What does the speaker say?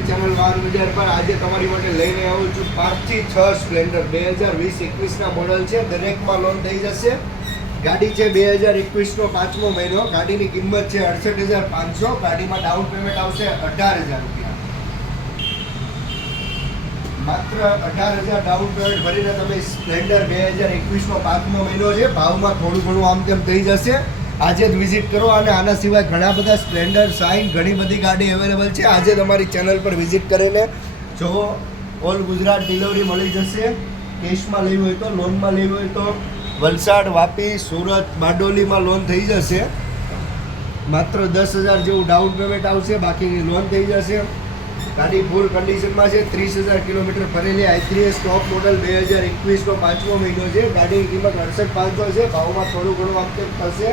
અમારી ચેનલ વાહન બજાર પર આજે તમારી માટે લઈને આવું છું 5 થી 6 સ્પ્લેન્ડર 2020-21ના મોડલ છે. દરેકમાં લોન થઈ જશે. ગાડી છે 2021નો 5મો મહિનો. ગાડીની કિંમત છે 68,500. ગાડીમાં ડાઉન પેમેન્ટ આવશે 18,000 રૂપિયા. માત્ર 18,000 ડાઉન પેમેન્ટ ભરીને તમે સ્પ્લેન્ડર 2021નો 5મો મહિનો છે. ભાવમાં થોડું ઘણું આમ તેમ થઈ જશે. આજે જ વિઝિટ કરો. અને આના સિવાય ઘણા બધા સ્પ્લેન્ડર, શાઇન, ઘણી બધી ગાડી અવેલેબલ છે. આજે તમારી ચેનલ પર વિઝિટ કરીને જો ઓલ ગુજરાત ડિલિવરી મળી જશે. કેશમાં લેવી હોય તો, લોનમાં લેવી હોય તો વલસાડ, વાપી, સુરત, બારડોલીમાં લોન થઈ જશે. માત્ર 10,000 જેવું ડાઉન પેમેન્ટ આવશે, બાકીની લોન થઈ જશે. ગાડી ફૂલ કન્ડિશનમાં છે. 30,000 કિલોમીટર ફરેલી i3s ટોપ મોડલ 2021નો 5મો મહિનો છે. ગાડીની કિંમત 68,500 છે. ભાવમાં થોડું ઘણું આમ તેમ થશે.